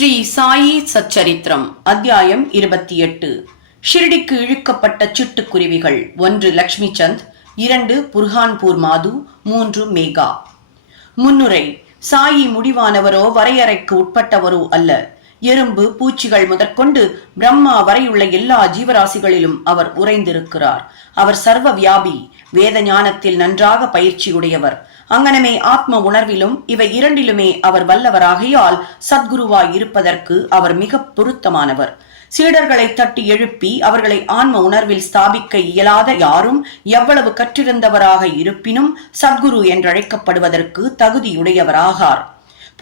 ஸ்ரீ சாயி சச்சரித்திரம் அத்தியாயம் 28. ஷிரடிக்கு இழுக்கப்பட்ட சிட்டுக்குருவிகள். 1. லக்ஷ்மி சந்த். 2. புர்ஹான்பூர் மாது. 3. மேகா. முன்னுரை. சாயி முடிவானவரோ வரையறைக்கு உட்பட்டவரோ அல்ல. எறும்பு பூச்சிகள் முதற்கொண்டு பிரம்மா வரையுள்ள எல்லா ஜீவராசிகளிலும் அவர் உறைந்திருக்கிறார். அவர் சர்வ வியாபி, வேத ஞானத்தில் நன்றாக பயிற்சியுடையவர். அங்கனமே ஆத்ம உணர்விலும் இவை இரண்டிலுமே அவர் வல்லவராகையால் சத்குருவாய் இருப்பதற்கு அவர் மிக பொருத்தமானவர். சீடர்களை தட்டி எழுப்பி அவர்களை ஆன்ம உணர்வில் ஸ்தாபிக்க இயலாத யாரும் எவ்வளவு கற்றிருந்தவராக இருப்பினும் சத்குரு என்றழைக்கப்படுவதற்கு தகுதியுடையவராகார்.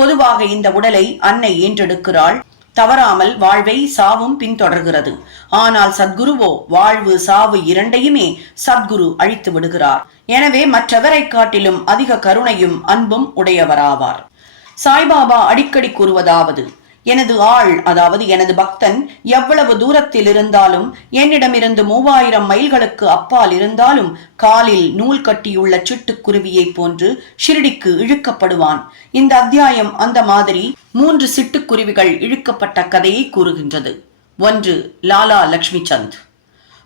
பொதுவாக இந்த உடலை அன்னை ஈன்றெடுக்கிறாள். தவறாமல் வாழ்வை சாவும் பின்தொடர்கிறது. ஆனால் சத்குருவோ வாழ்வு சாவு இரண்டையுமே சத்குரு அழித்து விடுகிறார். எனவே மற்றவரை காட்டிலும் அதிக கருணையும் அன்பும் உடையவராவார். சாய்பாபா அடிக்கடி கூறுவதாவது: எனது ஆள், அதாவது எனது பக்தன் எவ்வளவு தூரத்தில் இருந்தாலும், என்னிடமிருந்து 3000 மைல்களுக்கு அப்பால் இருந்தாலும் காலில் நூல் கட்டியுள்ள சிட்டுக்குருவியை போன்று ஷிரடிக்கு இழுக்கப்படுவான். இந்த அத்தியாயம் அந்த மாதிரி 3 சிட்டுக்குருவிகள் இழுக்கப்பட்ட கதையை கூறுகின்றது. 1. லாலா லக்ஷ்மி சந்த்.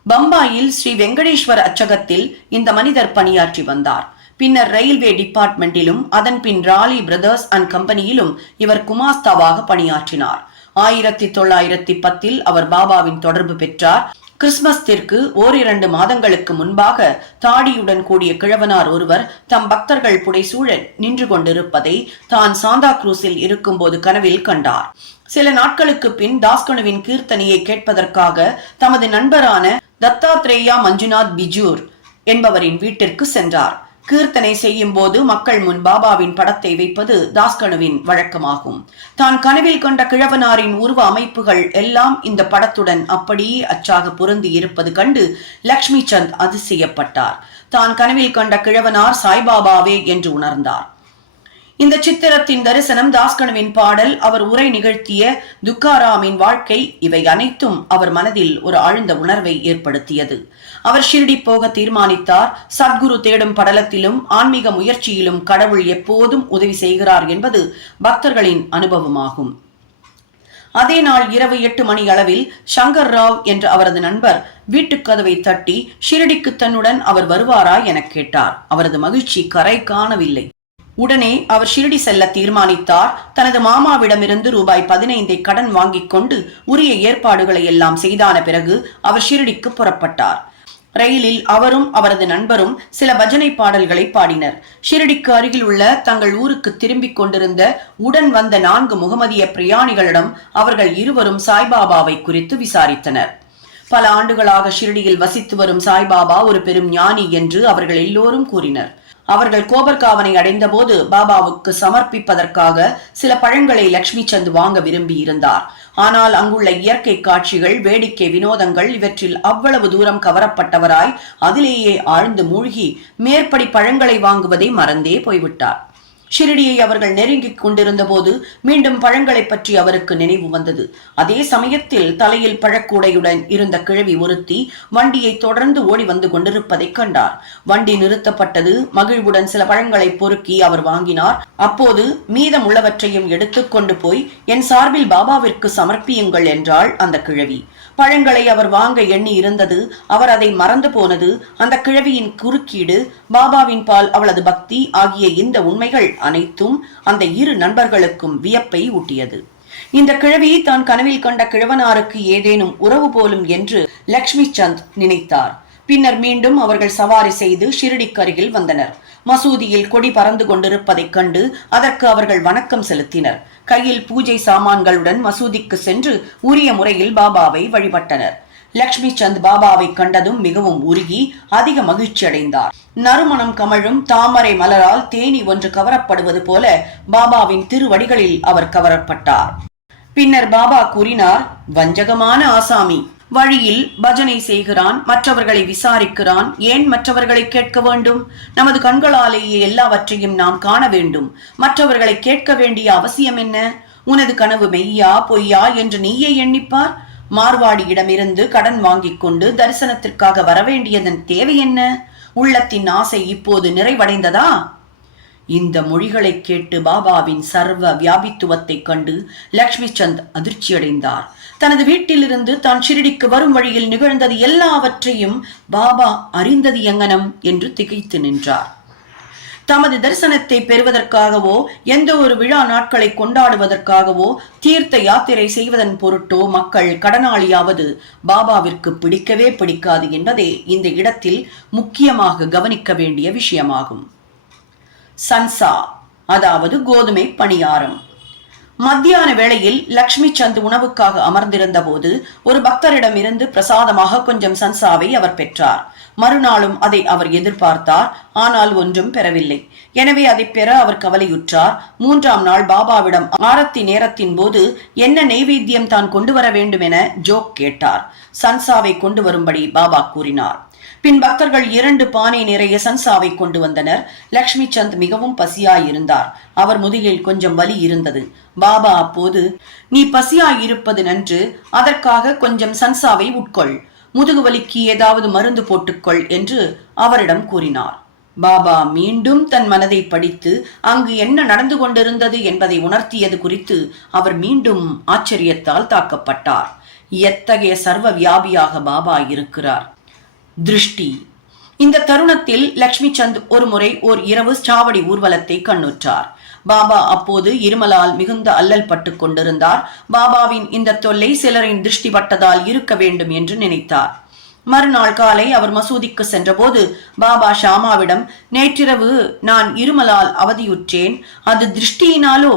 பம்பாயில் ஸ்ரீ வெங்கடேஸ்வர் அச்சகத்தில் இந்த மனிதர் பணியாற்றி வந்தார். பின்னர் ரயில்வே டிபார்ட்மெண்டிலும் அதன் பின் ராலி பிரதர்ஸ் அண்ட் கம்பெனியிலும் இவர் குமாஸ்தாவாக பணியாற்றினார். 1910 அவர் பாபாவின் தொடர்பு பெற்றார். கிறிஸ்துமஸ்திற்கு 1-2 மாதங்களுக்கு முன்பாக தாடியுடன் கூடிய கிழவனார் ஒருவர் தம் பக்தர்கள் புடைசூழ நின்று கொண்டிருப்பதை தான் சாந்தா குரூஸில் இருக்கும்போது கனவில் கண்டார். சில நாட்களுக்கு பின் தாஸ்கனுவின் கீர்த்தனையை கேட்பதற்காக தமது நண்பரான தத்தாத்ரேயா மஞ்சுநாத் பிஜூர் என்பவரின் வீட்டிற்கு சென்றார். கீர்த்தனை செய்யும் போது மக்கள் முன் பாபாவின் படத்தை வைப்பது தாஸ்கனுவின் வழக்கமாகும். தான் கனவில் கண்ட கிழவனாரின் உருவ அமைப்புகள் எல்லாம் இந்த படத்துடன் அப்படியே அச்சாக பொருந்தி இருப்பது கண்டு லக்ஷ்மி சந்த் அதிசயப்பட்டார். தான் கனவில் கண்ட கிழவனார் சாய்பாபாவே என்று உணர்ந்தார். இந்த சித்திரத்தின் தரிசனம், தாஸ்கனுவின் பாடல், அவர் உரை நிகழ்த்திய துக்காராமின் வாழ்க்கை, இவை அனைத்தும் அவர் மனதில் ஒரு ஆழ்ந்த உணர்வை ஏற்படுத்தியது. அவர் ஷிரடி போக தீர்மானித்தார். சத்குரு தேடும் படலத்திலும் ஆன்மீக முயற்சியிலும் கடவுள் எப்போதும் உதவி செய்கிறார் என்பது பக்தர்களின் அனுபவமாகும். அதே நாள் இரவு 8 மணி அளவில் சங்கர் ராவ் என்ற அவரது நண்பர் வீட்டுக் கதவை தட்டி ஷிரடிக்கு தன்னுடன் அவர் வருவாரா என கேட்டார். அவரது மகிழ்ச்சி கரை காணவில்லை. உடனே அவர் ஷிரடி செல்ல தீர்மானித்தார். தனது மாமாவிடமிருந்து ரூபாய் 15 கடன் வாங்கிக் கொண்டு உரிய ஏற்பாடுகளை எல்லாம் செய்தான பிறகு அவர் ஷிரடிக்கு புறப்பட்டார். ரயிலில் அவரும் அவரது நண்பரும் சில பஜனை பாடல்களை பாடினர். ஷிரடிக்கு அருகில் உள்ள தங்கள் ஊருக்கு திரும்பிக் கொண்டிருந்த உடன் வந்த 4 முகமதிய பிரயாணிகளிடம் அவர்கள் இருவரும் சாய்பாபாவை குறித்து விசாரித்தனர். பல ஆண்டுகளாக ஷிரடியில் வசித்து வரும் சாய்பாபா ஒரு பெரும் ஞானி என்று அவர்கள் எல்லோரும் கூறினர். அவர்கள் கோபர்காவனை அடைந்த போது பாபாவுக்கு சமர்ப்பிப்பதற்காக சில பழங்களை லக்ஷ்மி சந்த் வாங்க விரும்பி இருந்தார். ஆனால் அங்குள்ள இயற்கை காட்சிகள், வேடிக்கை வினோதங்கள் இவற்றில் அவ்வளவு தூரம் கவரப்பட்டவராய் அதிலேயே ஆழ்ந்து மூழ்கி மேற்படி பழங்களை வாங்குவதை மறந்தே போய்விட்டார். ஷிரடியை அவர்கள் நெருங்கிக் கொண்டிருந்த போது மீண்டும் பழங்களை பற்றி அவருக்கு நினைவு வந்தது. அதே சமயத்தில் தலையில் பழக்கூடையுடன் இருந்த கிழவி ஒருத்தி வண்டியை தொடர்ந்து ஓடி வந்து கொண்டிருப்பதை கண்டார். வண்டி நிறுத்தப்பட்டது. மகிழ்வுடன் சில பழங்களை பொறுக்கி அவர் வாங்கினார். அப்போது மீதம் உள்ளவற்றையும் எடுத்துக்கொண்டு போய் என் சார்பில் பாபாவிற்கு சமர்ப்பியுங்கள் என்றாள் அந்த கிழவி. பழங்களை அவர் வாங்க எண்ணி இருந்தது. அவர் அதை மறந்து போனது, அந்த கிழவியின் குறுக்கீடு, பாபாவின் பால் அவளது பக்தி ஆகிய இந்த உண்மைகள் அனைத்தும் அந்த 2 நண்பர்களுக்கும் வியப்பை ஊட்டியது. இந்த கிழவி தான் கனவில் கண்ட கிழவனாருக்கு ஏதேனும் உறவு போலும் என்று லக்ஷ்மி சந்த் நினைத்தார். பின்னர் மீண்டும் அவர்கள் சவாரி செய்து ஷிரடிக்கு அருகில் வந்தனர். மசூதியில் கொடி பறந்து கொண்டிருப்பதைக் கண்டு அதற்கு அவர்கள் வணக்கம் செலுத்தினர். கையில் பூஜை சாமான்களுடன் மசூதிக்கு சென்று உரிய முறையில் பாபாவை வழிபட்டனர். லக்ஷ்மி சந்த் பாபாவை கண்டதும் மிகவும் உருகி அதிக மகிழ்ச்சி அடைந்தார். நறுமணம் கமழும் தாமரை மலரால் தேனி ஒன்று கவரப்படுவது போல பாபாவின் திருவடிகளில் அவர் கவரப்பட்டார். பின்னர் பாபா கூறினார்: வஞ்சகமான ஆசாமி, வழியில் பஜனை செய்கிறான், மற்றவர்களை விசாரிக்கிறான். ஏன் மற்றவர்களை கேட்க வேண்டும்? நமது கண்களாலேயே எல்லாவற்றையும் நாம் காண வேண்டும். மற்றவர்களை கேட்க வேண்டிய அவசியம் என்ன? உனது கனவு மெய்யா பொய்யா என்று நீயே எண்ணிப்பார். மார்வாடியிடமிருந்து கடன் வாங்கிக் கொண்டு தரிசனத்திற்காக வரவேண்டியதன் தேவை என்ன? உள்ளத்தின் ஆசை இப்போது நிறைவடைந்ததா? இந்த மொழிகளை கேட்டு பாபாவின் சர்வ வியாபித்துவத்தைக் கண்டு லக்ஷ்மி சந்த் அதிர்ச்சியடைந்தார். தனது வீட்டிலிருந்து தான் ஷிரடிக்கு வரும் வழியில் நிகழ்ந்தது எல்லாவற்றையும் பாபா அறிந்தது எங்கனம் என்று திகைத்து நின்றார். தமது தரிசனத்தை பெறுவதற்காகவோ எந்த ஒரு விழா நாட்களை கொண்டாடுவதற்காகவோ தீர்த்த யாத்திரை செய்வதன் பொருட்டோ மக்கள் கடனாளியாவது பாபாவிற்கு பிடிக்கவே பிடிக்காது என்பதே இந்த இடத்தில் முக்கியமாக கவனிக்க வேண்டிய விஷயமாகும். சன்சா, அதாவது கோதுமை பணியாரம். மத்தியான வேளையில் லக்ஷ்மி சந்த் உணவுக்காக அமர்ந்திருந்த போது ஒரு பக்தரிடம் இருந்து பிரசாதமாக கொஞ்சம் சன்சாவை அவர் பெற்றார். மறுநாளும் அதை அவர் எதிர்பார்த்தார். ஆனால் ஒன்றும் பெறவில்லை. எனவே அதை பெற அவர் கவலையுற்றார். 3ஆம் நாள் பாபாவிடம் ஆரத்தி நேரத்தின் போது என்ன நெய்வேத்தியம் தான் கொண்டு வர வேண்டும் என ஜோக் கேட்டார். சன்சாவை கொண்டு வரும்படி பாபா கூறினார். பின் பக்தர்கள் 2 பானை நிறைய சன்சாவை கொண்டு வந்தனர். லக்ஷ்மி சந்த் மிகவும் பசியாயிருந்தார். அவர் முதுகில் கொஞ்சம் வலி இருந்தது. பாபா அப்போது, நீ பசியாயிருப்பது நன்று, அதற்காக கொஞ்சம் சன்சாவை உட்கொள், முதுகு வலிக்கு ஏதாவது மருந்து போட்டுக்கொள் என்று அவரிடம் கூறினார். பாபா மீண்டும் தன் மனதை படித்து அங்கு என்ன நடந்து கொண்டிருந்தது என்பதை உணர்த்தியது குறித்து அவர் மீண்டும் ஆச்சரியத்தால் தாக்கப்பட்டார். எத்தகைய சர்வ வியாபியாக பாபா இருக்கிறார்! திருஷ்டி. இந்த தருணத்தில் லக்ஷ்மி சந்த் ஒரு முறை ஓர் இரவு சாவடி ஊர்வலத்தை கண்ணுற்றார். பாபா அப்போது இருமலால் மிகுந்த அல்லல் பட்டுக் கொண்டிருந்தார். பாபாவின் இந்த தொல்லை சிலரின் திருஷ்டி பட்டதால் இருக்க வேண்டும் என்று நினைத்தார். மறுநாள் காலை அவர் மசூதிக்கு சென்றபோது பாபா ஷாமாவிடம், நேற்றிரவு நான் இருமலால் அவதியுற்றேன், அது திருஷ்டியினாலோ?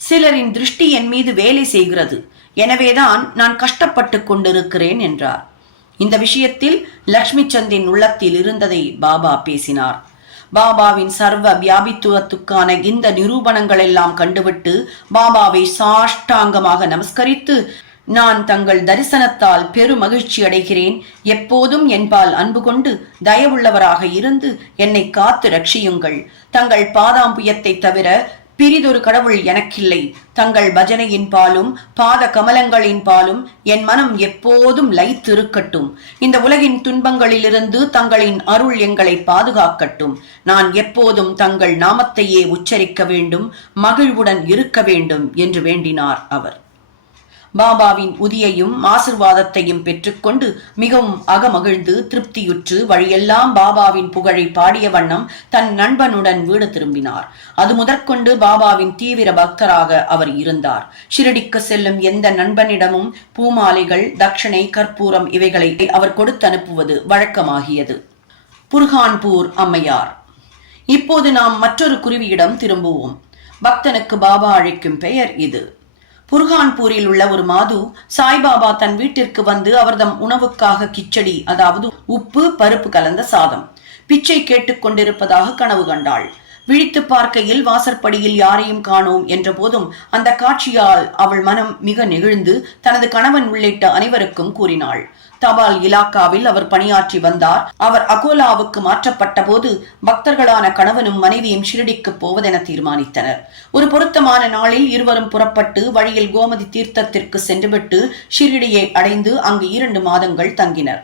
சிலரின் திருஷ்டி என் மீது வேலை செய்கிறது, எனவேதான் நான் கஷ்டப்பட்டு கொண்டிருக்கிறேன் என்றார். இந்த விஷயத்தில் லக்ஷ்மி சந்தின் உள்ளத்தில் இருந்ததை பாபா பேசினார். பாபாவின் சர்வ வியாபித்துவத்துக்கான இந்த நிரூபணங்கள் எல்லாம் கண்டுவிட்டு பாபாவை சாஷ்டாங்கமாக நமஸ்கரித்து, நான் தங்கள் தரிசனத்தால் பெரு மகிழ்ச்சி அடைகிறேன், எப்போதும் என்பால் அன்பு கொண்டு தயவுள்ளவராக இருந்து என்னை காத்து ரட்சியுங்கள், தங்கள் பாதாம்புயத்தை தவிர பிரிதொரு கடவுள் எனக்கில்லை, தங்கள் பஜனையின் பாலும் பாத கமலங்களின் பாலும் என் மனம் எப்போதும் லைத்திருக்கட்டும், இந்த உலகின் துன்பங்களிலிருந்து தங்களின் அருள் எங்களை பாதுகாக்கட்டும், நான் எப்போதும் தங்கள் நாமத்தையே உச்சரிக்க வேண்டும், மகிழ்வுடன் இருக்க வேண்டும் என்று வேண்டினார் அவர். பாபாவின் உதியையும் ஆசிர்வாதத்தையும் பெற்றுக்கொண்டு மிகவும் அகமகிழ்ந்து திருப்தியுற்று வழியெல்லாம் பாபாவின் புகழை பாடிய வண்ணம் தன் நண்பனுடன் வீடு திரும்பினார். அது முதற்கொண்டு பாபாவின் தீவிர பக்தராக அவர் இருந்தார். ஷிரடிக்கு செல்லும் எந்த நண்பனிடமும் பூமாலைகள், தட்சணை, கற்பூரம் இவைகளை அவர் கொடுத்து அனுப்புவது வழக்கமாகியது. புர்ஹான்பூர் அம்மையார். இப்போது நாம் மற்றொரு குருவியிடம் திரும்புவோம். பக்தனுக்கு பாபா அழைக்கும் பெயர் இது. புர்ஹான்பூரில் உள்ள ஒரு மாது சாய்பாபா தன் வீட்டிற்கு வந்து அவர்தம் உணவுக்காக கிச்சடி, அதாவது உப்பு பருப்பு கலந்த சாதம், பிச்சை கேட்டுக் கொண்டிருப்பதாக கனவு கண்டாள். விழித்து பார்க்கையில் வாசற்படியில் யாரையும் காணோம் என்ற போதும் அந்த காட்சியால் அவள் மனம் மிக நெகிழ்ந்து தனது கணவன் உள்ளிட்ட அனைவருக்கும் கூறினாள். தபால் இலாக்காவில் அவர் பணியாற்றி வந்தார். அவர் அகோலாவுக்கு மாற்றப்பட்ட போது பக்தர்களான கணவனும் மனைவியும் ஷிரடிக்கு போவதென தீர்மானித்தனர். ஒரு பொருத்தமான நாளில் இருவரும் புறப்பட்டு வழியில் கோமதி தீர்த்தத்திற்கு சென்றுவிட்டு ஷிரடியை அடைந்து அங்கு 2 மாதங்கள் தங்கினர்.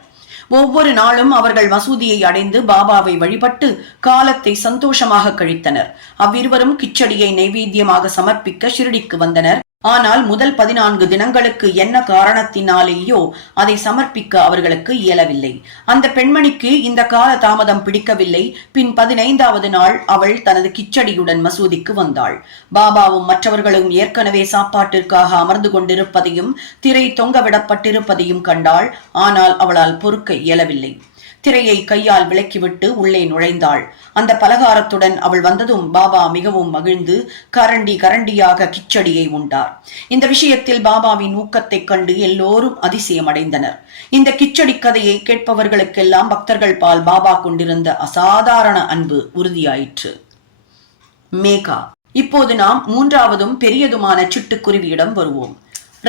ஒவ்வொரு நாளும் அவர்கள் மசூதியை அடைந்து பாபாவை வழிபட்டு காலத்தை சந்தோஷமாக கழித்தனர். அவ்விருவரும் கிச்சடியை நைவேத்தியமாக சமர்ப்பிக்க ஷிரடிக்கு வந்தனர். ஆனால் முதல் 14 தினங்களுக்கு என்ன காரணத்தினாலேயோ அதை சமர்ப்பிக்க அவர்களுக்கு இயலவில்லை. அந்த பெண்மணிக்கு இந்த கால தாமதம் பிடிக்கவில்லை. பின் 15வது நாள் அவள் தனது கிச்சடியுடன் மசூதிக்கு வந்தாள். பாபாவும் மற்றவர்களும் ஏற்கனவே சாப்பாட்டிற்காக அமர்ந்து கொண்டிருப்பதையும் திரை தொங்கவிடப்பட்டிருப்பதையும் கண்டாள். ஆனால் அவளால் பொறுக்க இயலவில்லை. திரையை கையால் விலக்கிவிட்டு உள்ளே நுழைந்தாள். அந்த பலகாரத்துடன் அவள் வந்ததும் பாபா மிகவும் மகிழ்ந்து கரண்டி கரண்டியாக கிச்சடியை உண்டார். இந்த விஷயத்தில் பாபாவின் ஊக்கத்தைக் கண்டு எல்லோரும் அதிசயம் அடைந்தனர். இந்த கிச்சடி கதையை கேட்பவர்களுக்கெல்லாம் பக்தர்கள் பால் பாபா கொண்டிருந்த அசாதாரண அன்பு உறுதியாயிற்று. மேகா. இப்போது நாம் 3வதும் பெரியதுமான சிட்டுக்குருவியிடம் வருவோம்.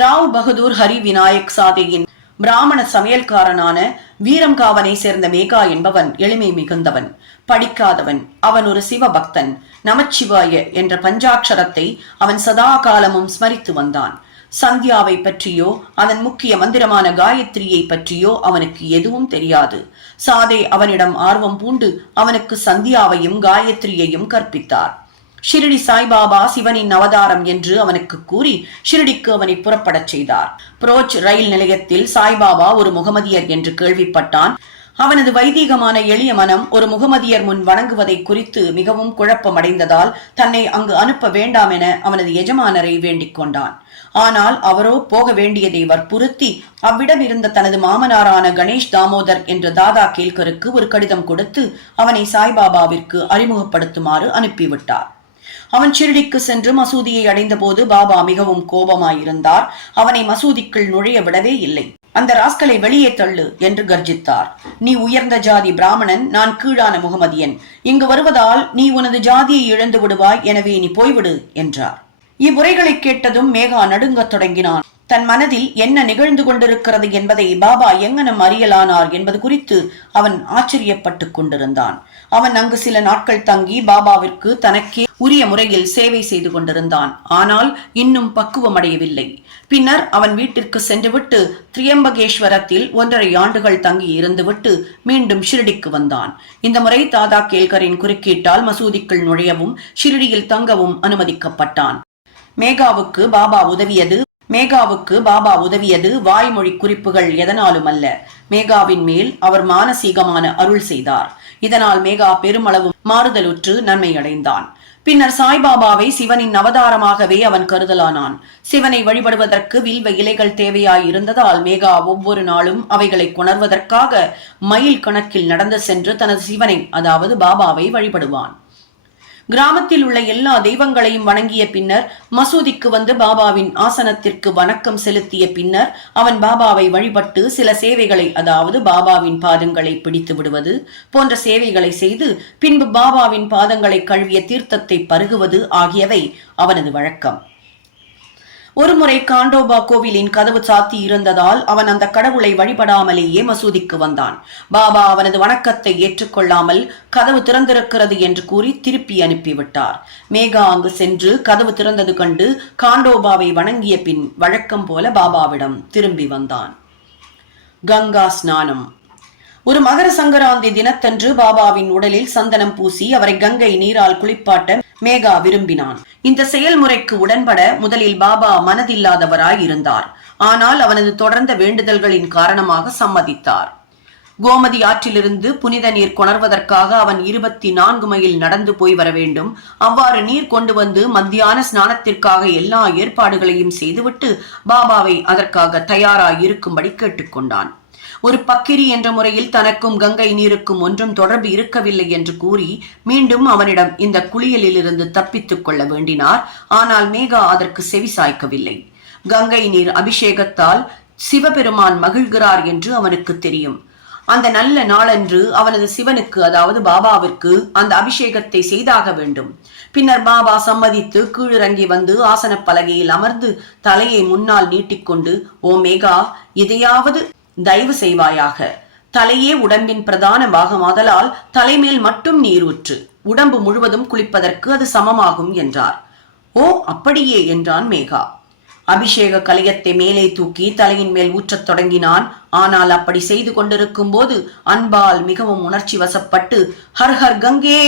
ராவ் பகதூர் ஹரி விநாயக் சாதேயின் பிராமண சமையல்காரனான வீரம்காவனை சேர்ந்த மேகா என்பவன் எளிமை மிகுந்தவன், படிக்காதவன். அவன் ஒரு சிவபக்தன். நமச்சிவாய என்ற பஞ்சாட்சரத்தை அவன் சதா காலமும் ஸ்மரித்து வந்தான். சந்தியாவை பற்றியோ அதன் முக்கிய மந்திரமான காயத்ரியை பற்றியோ அவனுக்கு எதுவும் தெரியாது. சாதே அவனிடம் ஆர்வம் பூண்டு அவனுக்கு சந்தியாவையும் காயத்ரியையும் கற்பித்தார். ஷிரடி சாய்பாபா சிவனின் அவதாரம் என்று அவனுக்கு கூறி ஷிரடிக்கு அவனை புறப்படச் செய்தார். புரோச் ரயில் நிலையத்தில் சாய்பாபா ஒரு முகமதியர் என்று கேள்விப்பட்டான். அவனது வைதீகமான எளிய மனம் ஒரு முகமதியர் முன் வணங்குவதை குறித்து மிகவும் குழப்பமடைந்ததால் தன்னை அங்கு அனுப்ப வேண்டாம் என அவனது எஜமானரை வேண்டிக் கொண்டான். ஆனால் அவரோ போக வேண்டியதை வற்புறுத்தி அவ்விடம் இருந்த தனது மாமனாரான கணேஷ் தாமோதர் என்ற தாதா கேல்கருக்கு ஒரு கடிதம் கொடுத்து அவனை சாய்பாபாவிற்கு அறிமுகப்படுத்துமாறு அனுப்பிவிட்டார். அவன் ஷிரடிக்கு சென்று மசூதியை அடைந்த போது பாபா மிகவும் கோபமாயிருந்தார். அவனை மசூதிக்குள் நுழைய விடவே இல்லை. அந்த ராஸ்கலை வெளியே தள்ளு என்று கர்ஜித்தார். நீ உயர்ந்த ஜாதி பிராமணன், நான் கீழான முகமதியன். இங்கு வருவதால் நீ உனது ஜாதியை இழந்து விடுவாய், எனவே நீ போய்விடு என்றார். இவ்வுரைகளை கேட்டதும் மேகா நடுங்கத் தொடங்கினான். தன் மனதில் என்ன நிகழ்ந்து கொண்டிருக்கிறது என்பதை பாபா எங்கனம் அறியலானார் என்பது குறித்து அவன் ஆச்சரியப்பட்டுக் கொண்டிருந்தான். அவன் அங்கு சில நாட்கள் தங்கி பாபாவிற்கு தனக்கே உரிய முறையில் சேவை செய்து கொண்டிருந்தான். ஆனால் இன்னும் பக்குவமடையவில்லை. பின்னர் அவன் வீட்டிற்கு சென்றுவிட்டு திரியம்பகேஸ்வரத்தில் 1.5 ஆண்டுகள் தங்கி இருந்துவிட்டு மீண்டும் ஷிரடிக்கு வந்தான். இந்த முறை தாதா கேல்கரின் குறுக்கீட்டால் மசூதிக்குள் நுழையவும் ஷிரடியில் தங்கவும் அனுமதிக்கப்பட்டான். மேகாவுக்கு பாபா உதவியது வாய்மொழி குறிப்புகள் எதனாலும் அல்ல. மேகாவின் மேல் அவர் மானசீகமான அருள் செய்தார். இதனால் மேகா பெருமளவு மாறுதலுற்று நன்மை அடைந்தான். பின்னர் சாய்பாபாவை சிவனின் அவதாரமாகவே அவன் கருதலானான். சிவனை வழிபடுவதற்கு வில்வ இலைகள் தேவையாயிருந்ததால் மேகா ஒவ்வொரு நாளும் அவைகளை கொணர்வதற்காக மைல் கணக்கில் நடந்து சென்று தனது சிவனை, அதாவது பாபாவை வழிபடுவான். கிராமத்தில் உள்ள எல்லா தெய்வங்களையும் வணங்கிய பின்னர் மசூதிக்கு வந்து பாபாவின் ஆசனத்திற்கு வணக்கம் செலுத்திய பின்னர் அவன் பாபாவை வழிபட்டு சில சேவைகளை, அதாவது பாபாவின் பாதங்களை பிடித்து விடுவது போன்ற சேவைகளை செய்து பின்பு பாபாவின் பாதங்களை கழுவிய தீர்த்தத்தை பருகுவது ஆகியவை அவனது வழக்கம். ஒருமுறை காண்டோபா கோவிலின் கதவு சாத்தி இருந்ததால் அவன் அந்த கடவுளை வழிபடாமலேயே மசூதிக்கு வந்தான். பாபா அவனது வணக்கத்தை ஏற்றுக்கொள்ளாமல் கதவு திறந்திருக்கிறது என்று கூறி திருப்பி அனுப்பிவிட்டார். மேகா அங்கு சென்று கதவு திறந்தது கண்டு காண்டோபாவை வணங்கிய பின் வழக்கம் போல பாபாவிடம் திரும்பி வந்தான். கங்கா ஸ்நானம். ஒரு மகர சங்கராந்தி தினத்தன்று பாபாவின் உடலில் சந்தனம் பூசி அவரை கங்கை நீரால் குளிப்பாட்ட மேகா விரும்பினான். இந்த செயல்முறைக்கு உடன்பட முதலில் பாபா மனதில்லாதவராய் இருந்தார். ஆனால் அவனது தொடர்ந்த வேண்டுதல்களின் காரணமாக சம்மதித்தார். கோமதி ஆற்றிலிருந்து புனித நீர் கொணர்வதற்காக அவன் 24 மைல் நடந்து போய் வர வேண்டும். அவ்வாறு நீர் கொண்டு வந்து மத்தியான ஸ்நானத்திற்காக எல்லா ஏற்பாடுகளையும் செய்துவிட்டு பாபாவை அதற்காக தயாராய் இருக்கும்படி கேட்டுக்கொண்டான். ஒரு பக்கிரி என்ற முறையில் தனக்கும் கங்கை நீருக்கும் ஒன்றும் தொடர்பு இருக்கவில்லை என்று கூறி மீண்டும் அவனிடம் இந்த குளியலிலிருந்து தப்பித்துக் கொள்ள வேண்டினார். ஆனால் மேகா அதற்கு செவி சாய்க்கவில்லை. கங்கை நீர் அபிஷேகத்தால் சிவபெருமான் மகிழ்கிறார் என்று அவனுக்கு தெரியும். அந்த நல்ல நாளன்று அவனது சிவனுக்கு, அதாவது பாபாவிற்கு அந்த அபிஷேகத்தை செய்தாக வேண்டும். பின்னர் பாபா சம்மதித்து கீழிறங்கி வந்து ஆசன பலகையில் அமர்ந்து தலையை முன்னால் நீட்டிக்கொண்டு, ஓ மேகா, இதையாவது தயவு செய்வாயாக. தலையே உடம்பின் பிரதான பாகமாதலால் தலைமேல் மட்டும் நீர் ஊற்று, உடம்பு முழுவதும் குளிப்பதற்கு அது சமமாகும் என்றார். ஓ அப்படியே என்றான் மேகா. அபிஷேக கலையத்தை மேலே தூக்கி தலையின் மேல் ஊற்றத் தொடங்கினான். ஆனால் அப்படி செய்து கொண்டிருக்கும் போது அன்பால் மிகவும் உணர்ச்சி வசப்பட்டு ஹர் ஹர் கங்கே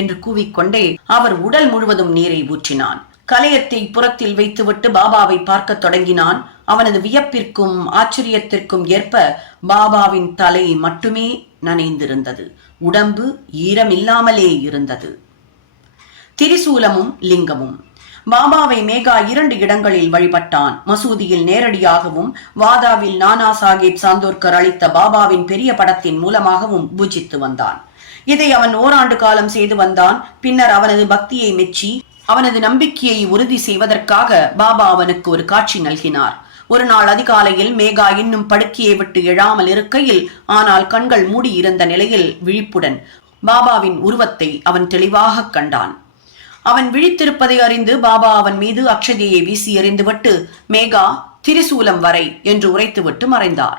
என்று கூவிக்கொண்டே அவர் உடல் முழுவதும் நீரை ஊற்றினான். கலையத்தை புறத்தில் வைத்துவிட்டு பாபாவை பார்க்க தொடங்கினான். அவனது வியப்பிற்கும் ஆச்சரியத்திற்கும் ஏற்ப பாபாவின் தலை மட்டுமே நனைந்திருந்தது. உடம்பு ஈரமில்லாமலே இருந்தது. திரிசூலமும் லிங்கமும். பாபாவை மேகா 2 இடங்களில் வழிபட்டான். மசூதியில் நேரடியாகவும் வாதாவில் நானா சாஹிப் சாந்தோர்கர் அளித்த பாபாவின் பெரிய படத்தின் மூலமாகவும் பூஜித்து வந்தான். இதை அவன் ஓராண்டு காலம் செய்து வந்தான். பின்னர் அவனது பக்தியை மெச்சி அவனது நம்பிக்கையை உறுதி செய்வதற்காக பாபா அவனுக்கு ஒரு காட்சி நல்கினார். ஒரு நாள் அதிகாலையில் மேகா இன்னும் படுக்கையை விட்டு எழாமல் இருக்கையில், ஆனால் கண்கள் மூடி இருந்த நிலையில் விழிப்புடன் பாபாவின் உருவத்தை அவன் தெளிவாக கண்டான். அவன் விழித்திருப்பதை அறிந்து பாபா அவன் மீது அக்ஷதையை வீசி எறிந்துவிட்டு, மேகா, திரிசூலம் வரை என்று உரைத்துவிட்டு மறைந்தார்.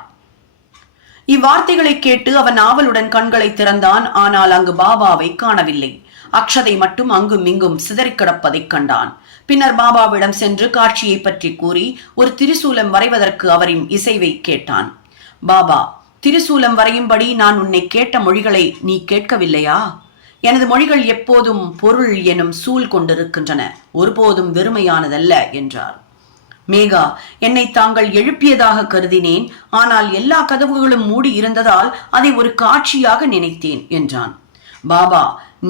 இவ்வார்த்தைகளை கேட்டு அவன் ஆவலுடன் கண்களை திறந்தான். ஆனால் அங்கு பாபாவை காணவில்லை. அக்ஷதை மட்டும் அங்கும் இங்கும் சிதறி கிடப்பதைக் கண்டான். பின்னர் பாபாவிடம் சென்று காட்சியை பற்றி கூறி ஒரு திரிசூலம் வரைவதற்கு அவரின் இசைவை கேட்டான். பாபா, திரிசூலம் வரையும்படி நான் உன்னை கேட்ட மொழிகளை நீ கேட்கவில்லையா? எனது மொழிகள் எப்போதும் பொருள் எனும் சூழ் கொண்டிருக்கின்றன, ஒருபோதும் வெறுமையானதல்ல என்றார். மேகா, என்னை தாங்கள் எழுப்பியதாக கருதினேன். ஆனால் எல்லா கதவுகளும் மூடி இருந்ததால் அதை ஒரு காட்சியாக நினைத்தேன் என்றான். பாபா,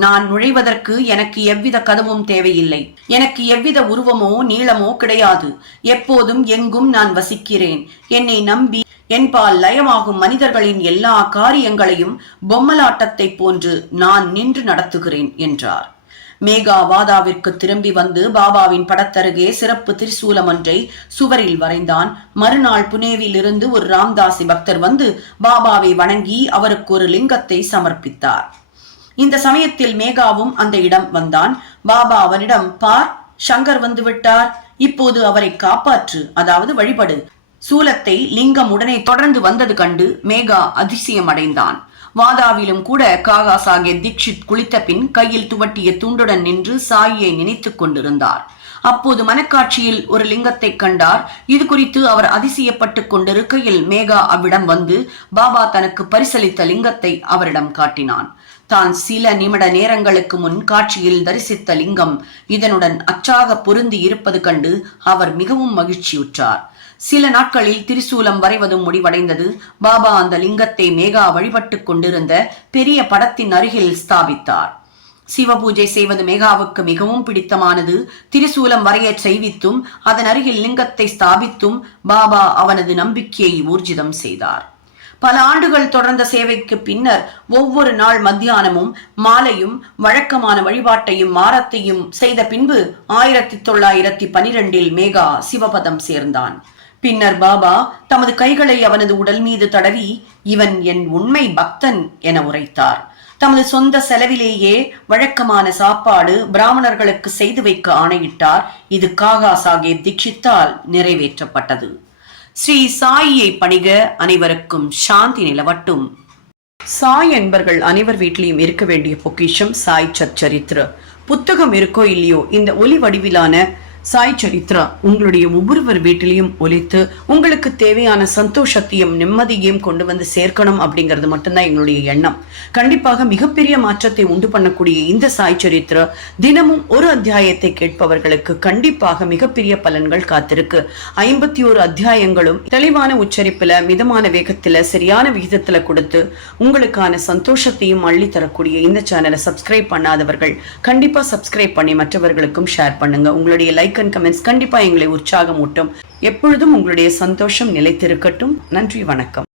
நான் நுழைவதற்கு எனக்கு எவ்வித கதவும் தேவையில்லை. எனக்கு எவ்வித உருவமோ நீளமோ கிடையாது. எப்போதும் எங்கும் நான் வசிக்கிறேன். என்னை நம்பி என்பால் லயமாகும் மனிதர்களின் எல்லா காரியங்களையும் பொம்மலாட்டத்தை போன்று நான் நின்று நடத்துகிறேன் என்றார். மேகா வாதாவிற்கு திரும்பி வந்து பாபாவின் படத்தருகே சிறப்பு திரிசூலம் ஒன்றை சுவரில் வரைந்தான். மறுநாள் புனேவில் இருந்து ஒரு ராம்தாசி பக்தர் வந்து பாபாவை வணங்கி அவருக்கு ஒரு லிங்கத்தை சமர்ப்பித்தார். இந்த சமயத்தில் மேகாவும் அந்த இடம் வந்தான். பாபா அவனிடம், பார், சங்கர் வந்து விட்டார், இப்போது அவரை காப்பாற்று, அதாவது வழிபடு. சூலத்தை லிங்கம் உடனே தொடர்ந்து வந்தது கண்டு மேகா அதிசயம் அடைந்தான். வாதாவிலும் கூட காகா சாஹேப் தீக்ஷித் குளித்த பின் கையில் துவட்டிய துண்டுடன் நின்று சாயியை நினைத்துக் கொண்டிருந்தார். அப்போது மனக்காட்சியில் ஒரு லிங்கத்தை கண்டார். இது குறித்து அவர் அதிசயப்பட்டுக் கொண்டிருக்கையில் மேகா அவ்விடம் வந்து பாபா தனக்கு பரிசளித்த லிங்கத்தை அவரிடம் காட்டினான். தான் சில நிமிட நேரங்களுக்கு முன் காட்சியில் தரிசித்த லிங்கம் இதனுடன் அச்சாக பொருந்தி இருப்பது கண்டு அவர் மிகவும் மகிழ்ச்சியுற்றார். சில நாட்களில் திரிசூலம் வரைவதும் முடிவடைந்தது. பாபா அந்த லிங்கத்தை மேகா வழிபட்டுக் கொண்டிருந்த பெரிய படத்தின் அருகில் ஸ்தாபித்தார். சிவபூஜை செய்வது மேகாவுக்கு மிகவும் பிடித்தமானது. திரிசூலம் வரைய செய்வித்தும் அதன் அருகில் லிங்கத்தை ஸ்தாபித்தும் பாபா அவனது நம்பிக்கையை ஊர்ஜிதம் செய்தார். பல ஆண்டுகள் தொடர்ந்த சேவைக்கு பின்னர் ஒவ்வொரு நாள் மத்தியானமும் மாலையும் வழக்கமான வழிபாட்டையும் மாரத்தையும் செய்த பின்பு 1912 மேகா சிவபதம் சேர்ந்தான். பின்னர் பாபா தமது கைகளை அவனது உடல் மீது தடவி, இவன் என் உண்மை பக்தன் என உரைத்தார். தமது சொந்த செலவிலேயே வழக்கமான சாப்பாடு பிராமணர்களுக்கு செய்து வைக்க ஆணையிட்டார். இது காகா சாஹேப் தீக்ஷித்தால் நிறைவேற்றப்பட்டது. ஸ்ரீ சாயியை பணிக, அனைவருக்கும் சாந்தி நிலவட்டும். சாய் என்பர்கள் அனைவர் வீட்டிலையும் இருக்க வேண்டிய பொக்கிஷம் சாய் சச்சரித்ர. புத்தகம் இருக்கோ இல்லையோ, இந்த ஒலி வடிவிலான சாய் சரித்ரா உங்களுடைய ஒவ்வொருவர் வீட்டிலையும் ஒலித்து உங்களுக்கு தேவையான சந்தோஷத்தையும் நிம்மதியையும் கொண்டு வந்து சேர்க்கணும் அப்படிங்கிறது மட்டும்தான் எங்களுடைய எண்ணம். கண்டிப்பாக மிகப்பெரிய மாற்றத்தை உண்டு பண்ணக்கூடிய இந்த சாய் சரித்ரா தினமும் ஒரு அத்தியாயத்தை கேட்பவர்களுக்கு கண்டிப்பாக மிகப்பெரிய பலன்கள் காத்திருக்கு. 51 அத்தியாயங்களும் தெளிவான உச்சரிப்புல, மிதமான வேகத்துல, சரியான விகிதத்துல கொடுத்து உங்களுக்கான சந்தோஷத்தையும் அள்ளி தரக்கூடிய இந்த சேனலை சப்ஸ்கிரைப் பண்ணாதவர்கள் கண்டிப்பா சப்ஸ்கிரைப் பண்ணி மற்றவர்களுக்கும் ஷேர் பண்ணுங்க. உங்களுடைய லைக் அண்ட் கமெண்ட்ஸ் கண்டிப்பா எங்களை உற்சாகம் ஊட்டும். எப்பொழுதும் உங்களுடைய சந்தோஷம் நிலைத்திருக்கட்டும். நன்றி, வணக்கம்.